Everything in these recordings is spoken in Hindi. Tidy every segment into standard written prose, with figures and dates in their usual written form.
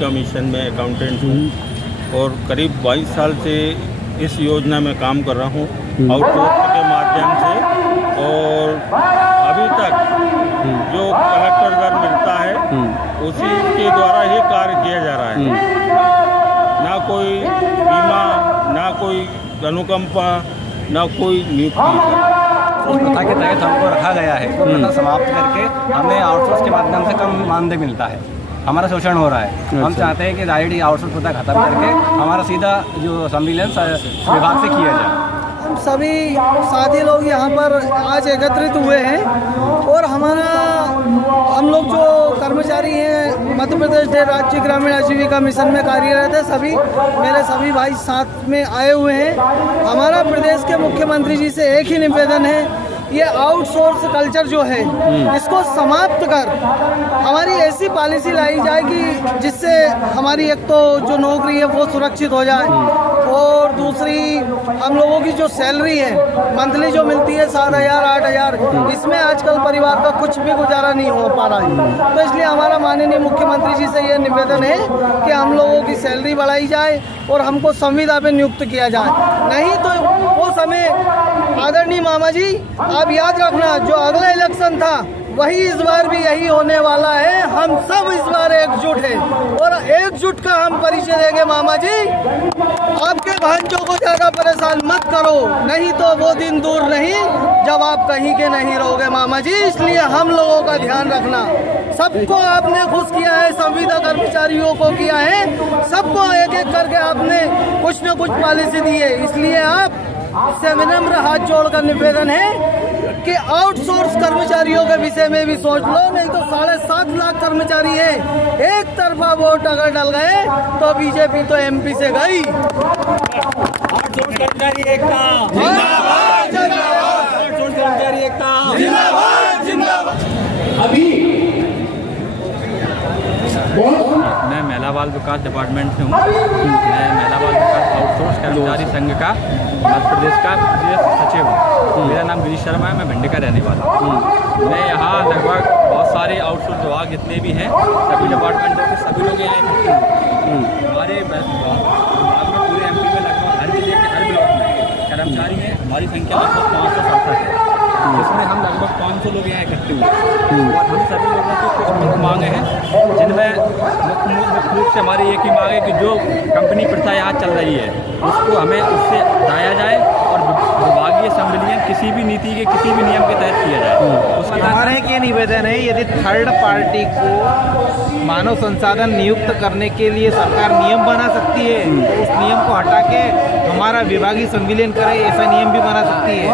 कमीशन में अकाउंटेंट हूँ और करीब 22 साल से इस योजना में काम कर रहा हूँ आउटसोर्स के माध्यम से। और अभी तक जो कलेक्टर दर मिलता है उसी के द्वारा ही कार्य किया जा रहा है। ना कोई बीमा, ना कोई अनुकंपा, ना कोई नियुक्ति। उस प्रथा के तहत हमको रखा गया है। वो प्रथा समाप्त करके हमें आउटसोर्स के माध्यम से कम मानदेय मिलता है। हमारा शोषण हो रहा है। हम चाहते हैं कि डायरेक्ट आउटसोर्स प्रथा खत्म करके हमारा सीधा जो संविलियन विभाग से किया जाए। हम सभी साथी लोग यहाँ पर आज एकत्रित हुए हैं और हम लोग जो कर्मचारी हैं मध्य प्रदेश राज्य ग्रामीण आजीविका मिशन में कार्यरत है, मेरे सभी भाई साथ में आए हुए हैं। हमारा प्रदेश के मुख्यमंत्री जी से एक ही निवेदन है, ये आउटसोर्स कल्चर जो है इसको समाप्त कर हमारी ऐसी पॉलिसी लाई जाए कि जिससे हमारी एक तो जो नौकरी है वो सुरक्षित हो जाए और दूसरी हम लोगों की जो सैलरी है मंथली जो मिलती है 7,000 8,000, इसमें आजकल परिवार का कुछ भी गुजारा नहीं हो पा रहा है। तो इसलिए हमारा माननीय मुख्यमंत्री जी से ये निवेदन है कि हम लोगों की सैलरी बढ़ाई जाए और हमको संविदा पे नियुक्त किया जाए। नहीं तो वो समय आदरणीय मामा जी आप याद रखना, जो अगला इलेक्शन था वही इस बार भी यही होने वाला है। हम सब इस बार एकजुट हैं और एकजुट का हम परिचय देंगे। मामा जी आपके भांजों को ज्यादा परेशान मत करो, नहीं तो वो दिन दूर नहीं जब आप कहीं के नहीं रहोगे मामा जी। इसलिए हम लोगों का ध्यान रखना। सबको आपने खुश किया है, संविदा कर्मचारियों को किया है, सबको एक एक करके आपने कुछ न कुछ पॉलिसी दी है। इसलिए आप से विनम्र हाथ जोड़कर निवेदन है कि आउटसोर्स कर्मचारियों के विषय में भी सोच लो, नहीं तो 7.5 लाख कर्मचारी हैं। एक तरफा वोट अगर डल गए तो बीजेपी तो एमपी से गई। आउटसोर्स कर्मचारी एकता जिंदाबाद, आउटसोर्स कर्मचारी एकता जिंदाबाद, जिंदाबाद। अभी मैं महिला बाल विकास डिपार्टमेंट से हूँ। मैं महिला बाल विकास आउटसोर्स कर्मचारी संघ का मध्य प्रदेश का सचिव हूँ। मेरा नाम गिरीश शर्मा है, मैं भिंडी का रहने वाला हूँ। मैं यहाँ लगभग बहुत सारे आउटसोर्स विभाग जितने भी हैं सभी डिपार्टमेंटों के सभी लोग यहाँ इकट्ठे हैं। हमारे विभाग में पूरे एमपी में लगभग हर जिले के हर ब्लॉक में कर्मचारी हैं। हमारी संख्या लगभग 567 है, जिसमें हम लगभग 500 लोग यहाँ इकट्ठे हुए और हम सभी लोगों की कुछ मुख्य मांगे हैं, जिनमें मुख्य रूप से हमारी एक ही मांग है कि जो कंपनी प्रथा यहाँ चल रही है उसको हमें उससे हटाया जाए और विभागीय संविलियन किसी भी नीति के किसी भी नियम के तहत किया जाए। उसके हमारा एक ये निवेदन है, यदि थर्ड पार्टी को मानव संसाधन नियुक्त करने के लिए सरकार नियम बना सकती है तो उस नियम को हटा के हमारा विभागीय संविलियन करे, ऐसा नियम भी बना सकती है।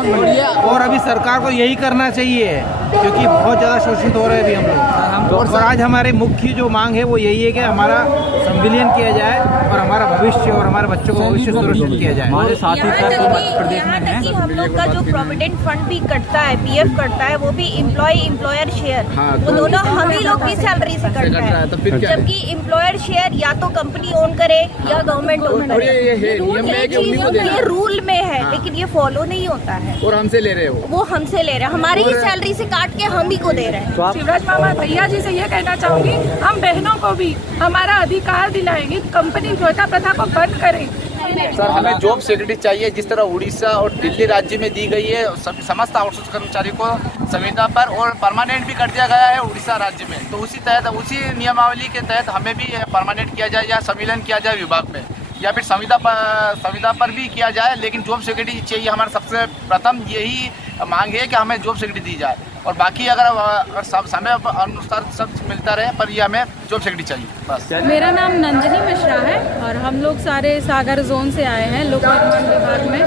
और अभी सरकार को यही करना चाहिए क्योंकि बहुत ज़्यादा शोषित हो रहे हैं अभी हम लोग। और आज हमारे मुख्य जो मांग है वो यही है कि हमारा संविलियन किया जाए और हमारा भविष्य और हमारे बच्चों का भविष्य सुरक्षित किया जाए। हमारे साथी मध्य प्रदेश में हैं। हम लोग का जो प्रोविडेंट फंड भी कटता है, पीएफ कटता है, वो भी एम्प्लॉयर शेयर, वो दोनों हम ही लोग की सैलरी से कटता है। जबकि एम्प्लॉयर शेयर या तो कंपनी ओन करे या गवर्नमेंट ओन करे। ये रूल में है लेकिन ये फॉलो नहीं होता है और हमसे ले रहे हो, वो हमसे ले रहे हैं, हमारी ही सैलरी से काट के हम ही को दे रहे हैं। शिवराज मामा भैया जी से ये कहना चाहूंगी, हम बहनों को भी हमारा अधिकार दिलाएंगे, कंपनी प्रथा को बंद करें। सर हमें जॉब सिक्योरिटी चाहिए जिस तरह उड़ीसा और दिल्ली राज्य में दी गई है। समस्त आउटसोर्स कर्मचारी को संविदा पर और परमानेंट भी कर दिया गया है उड़ीसा राज्य में, तो उसी नियमावली के तहत हमें भी परमानेंट किया जाए या संविलियन किया जाए विभाग में, या फिर संविदा पर भी किया जाए। लेकिन जॉब सिक्योरिटी चाहिए, हमारा सबसे प्रथम यही मांग है कि हमें जॉब सिक्योरिटी दी जाए और बाकी अगर समय अनुसार सब मिलता रहे, पर ये हमें जॉब सिक्योरिटी चाहिए बस। मेरा नाम नंदिनी मिश्रा है और हम लोग सारे सागर जोन से आए हैं। लोक निर्माण विभाग में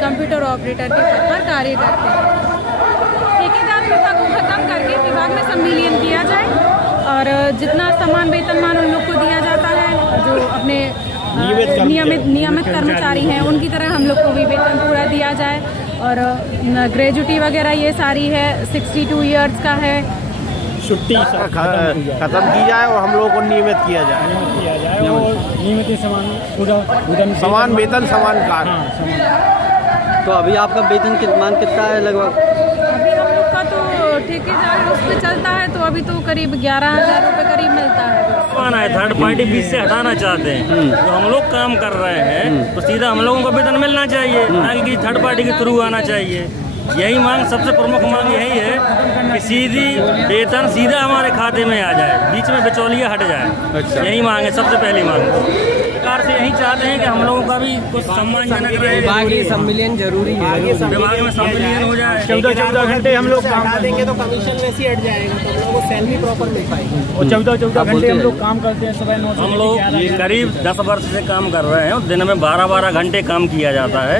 कंप्यूटर ऑपरेटर के पद पर कार्य करते हैं। ठेकेदार प्रथा को खत्म करके विभाग में संविलियन किया जाए और जितना समान वेतनमान उन लोग को दिया जाता है, जो अपने नियमित कर्मचारी हैं उनकी तरह हम लोग को भी वेतन पूरा दिया जाए। और ग्रेजुटी वगैरह ये सारी है, 62 ईयर्स का है, छुट्टी खत्म की जाए और हम लोगों को नियमित किया जाए और नियमित समान वेतन समान कार्य। तो अभी आपका वेतन कितना है लगभग? अभी हम लोग का तो ठेकेदार उस पर चलता है तो तो अभी तो करीब 11,000 रुपये करीब मिलता है। है थर्ड पार्टी बीच से हटाना चाहते हैं। जो हम लोग काम कर रहे हैं तो सीधा हम लोगों को वेतन मिलना चाहिए, ना कि थर्ड पार्टी के थ्रू आना चाहिए। यही मांग, सबसे प्रमुख मांग यही है कि सीधी वेतन सीधा हमारे खाते में आ जाए, बीच में बिचौलिया हट जाए। अच्छा। यही मांग है, सबसे पहली मांग। सरकार से यही चाहते हैं कि हम लोगों का भी कुछ सम्मानजनक रहे। विभागीय सम्मिलन जरूरी है, विभाग में सम्मिलन हो जाए। 14 घंटे हम लोग काम देंगे तो कमीशन वैसे हट जाएगा, तो हम लोगों को सैलरी प्रॉपर मिल पाएगी। और 14 घंटे हम लोग काम करते हैं, सुबह 9 से हम लोग करीब 10 वर्ष से काम कर रहे हैं और दिन में 12-12 घंटे काम किया जाता है।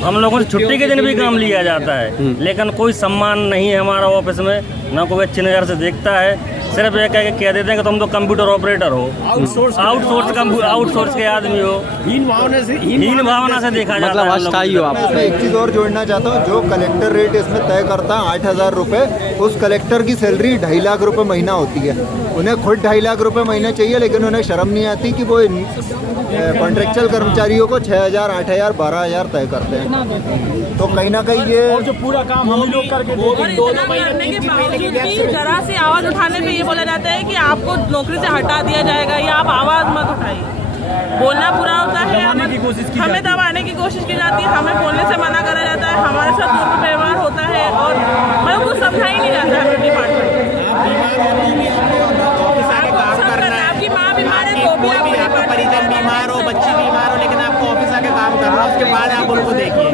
हम लोगों से छुट्टी के दिन भी काम लिया जाता है, लेकिन कोई सम्मान नहीं है हमारा ऑफिस में, ना कोई अच्छी नज़र से देखता है। सिर्फ ये कह देते हैं कि तुम तो कंप्यूटर ऑपरेटर हो, आउटसोर्स के आदमी हो, हीन भावना से देखा जाता है। अस्थायी हो आप। मैं एक चीज़ और जोड़ना चाहता हूँ, जो कलेक्टर रेट इसमें तय करता है 8,000 रुपये, उस कलेक्टर की सैलरी 2.5 लाख रुपये महीना होती है। उन्हें खुद 2.5 लाख रुपये महीना चाहिए, लेकिन उन्हें शर्म नहीं आती कि वो कॉन्ट्रेक्चुअल कर्मचारियों को 6,000, 8,000, 12,000 तय करते हैं। तो कहीं ना कहीं ये जो पूरा काम हम लोग करके जरा से आवाज उठाने पे ये बोला जाता है कि आपको नौकरी से हटा दिया जाएगा या आप आवाज मत उठाइए। बोलना पूरा होता है, हमें दबाने की कोशिश की जाती है, हमें बोलने से मना करा जाता है, हमारे साथ दुर्व्यवहार होता है और मतलब कुछ समझा ही नहीं जाता है डिपार्टमेंट। आपकी माँ बीमार है तो भी आपका परिजन बीमार हो, बच्ची बीमार हो, लेकिन आपको ऑफिस आके काम करना, उसके बाद आप उनको देखिए।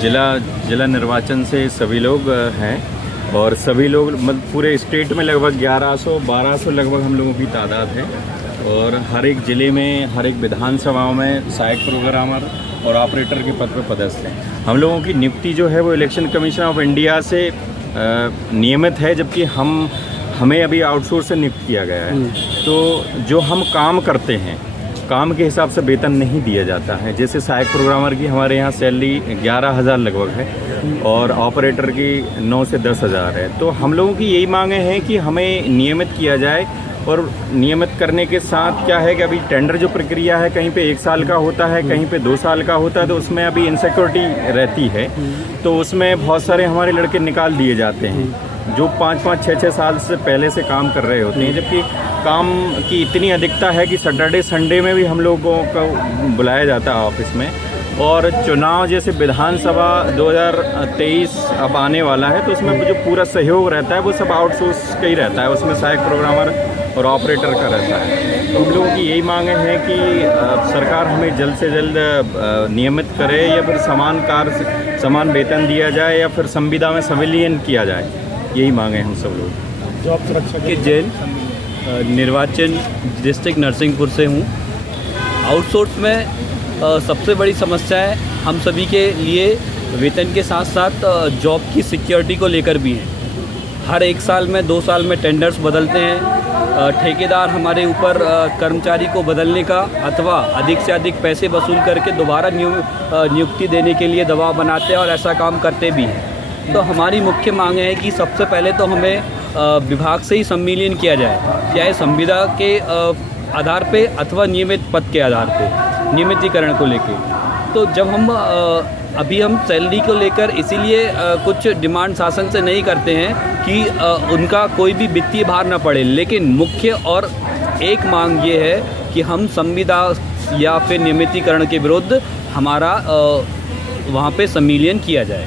जिला निर्वाचन से सभी लोग हैं और सभी लोग मतलब पूरे स्टेट में लगभग 1100-1200 लगभग हम लोगों की तादाद है और हर एक ज़िले में, हर एक विधानसभाओं में सहायक प्रोग्रामर और ऑपरेटर के पद पर पदस्थ हैं। हम लोगों की नियुक्ति जो है वो इलेक्शन कमीशन ऑफ इंडिया से नियमित है, जबकि हमें अभी आउटसोर्स से नियुक्त किया गया है। तो जो हम काम करते हैं, काम के हिसाब से वेतन नहीं दिया जाता है। जैसे सहायक प्रोग्रामर की हमारे यहाँ सैलरी 11,000 लगभग है और ऑपरेटर की 9 से 10,000 है। तो हम लोगों की यही मांगे हैं कि हमें नियमित किया जाए और नियमित करने के साथ क्या है कि अभी टेंडर जो प्रक्रिया है कहीं पे 1 साल का होता है, कहीं पे 2 साल का होता है, तो उसमें अभी इनसिक्योरिटी रहती है। तो उसमें बहुत सारे हमारे लड़के निकाल दिए जाते हैं जो 5-5, 6-6 साल से पहले से काम कर रहे होते हैं, जबकि काम की इतनी अधिकता है कि सैटरडे संडे में भी हम लोगों को बुलाया जाता है ऑफिस में। और चुनाव जैसे विधानसभा 2023 अब आने वाला है, तो उसमें जो पूरा सहयोग रहता है वो सब आउटसोर्स का ही रहता है, उसमें सहायक प्रोग्रामर और ऑपरेटर का रहता है। तो हम लोगों की यही मांग है कि सरकार हमें जल्द से जल्द नियमित करे या फिर समान वेतन दिया जाए या फिर संविदा में संविलियन किया जाए। यही मांगे हम सब लोग। जॉब सुरक्षा के जैन निर्वाचन डिस्ट्रिक्ट नरसिंहपुर से हूँ। आउटसोर्स में सबसे बड़ी समस्या है हम सभी के लिए वेतन के साथ साथ जॉब की सिक्योरिटी को लेकर भी है। हर 1 साल में 2 साल में टेंडर्स बदलते हैं, ठेकेदार हमारे ऊपर कर्मचारी को बदलने का अथवा अधिक से अधिक पैसे वसूल करके दोबारा नियुक्ति देने के लिए दबाव बनाते हैं और ऐसा काम करते भी हैं। तो हमारी मुख्य मांग है कि सबसे पहले तो हमें विभाग से ही सम्मिलन किया जाए, चाहे संविदा के आधार पे अथवा नियमित पद के आधार पे, नियमितीकरण को लेके। तो जब अभी हम सैलरी को लेकर इसीलिए कुछ डिमांड शासन से नहीं करते हैं कि उनका कोई भी वित्तीय भार ना पड़े, लेकिन मुख्य और एक मांग ये है कि हम संविदा या फिर नियमितीकरण के विरुद्ध हमारा वहाँ पे सम्मिलन किया जाए।